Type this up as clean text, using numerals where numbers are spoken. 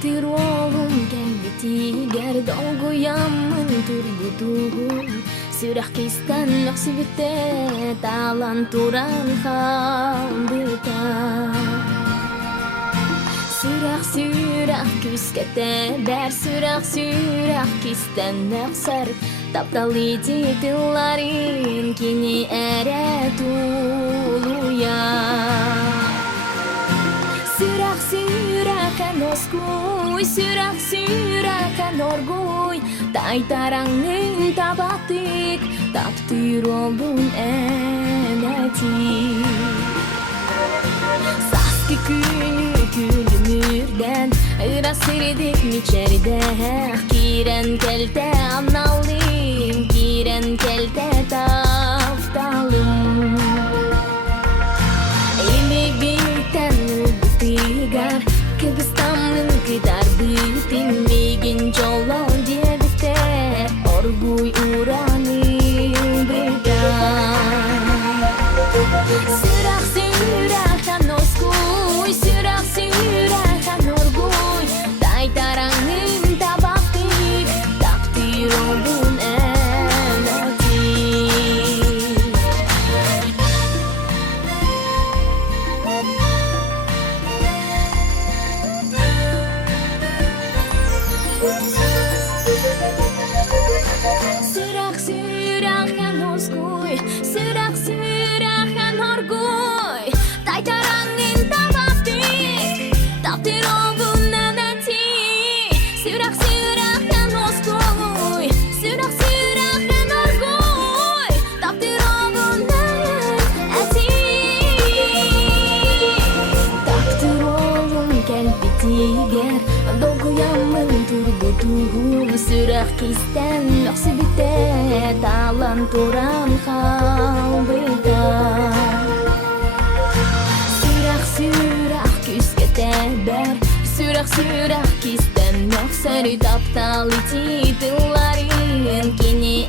Takdir oğlum gelbeti gerdi olguyamın turgutuğum Sürah kistan maksibite talan turan kaldita Sürah küskete ber sürah kistan naksar Taptali titillarin kini ere tuluya Sürah kan oskuy Sürah kan orguy Tai tarangin tabatik Taptir oldun eneti Saski külümürden Iras siridik miçeride Kiren kelte annalim Kiren kelte taftalım Eli biten bitigar Kebistamın kidar bitin Migin jolon dia bite Orguy urani berikan Sürah kan oskuy Sürah kan orguy Tai tarangin tabaktik Takdir oldun eneti Sürah kan oskuy Sürah kan orguy Tai tarangin tabaktik Takdir oldun eneti Sürah kan oskuy Sürah kan orguy Takdir oldun eneti Takdir oldun kelbitiger Dolguyamın turgutuğum Sürah kistan maksibite talan turan kalbita Sürah küskete ber Sürah kistan maksar Taptali titillarin kini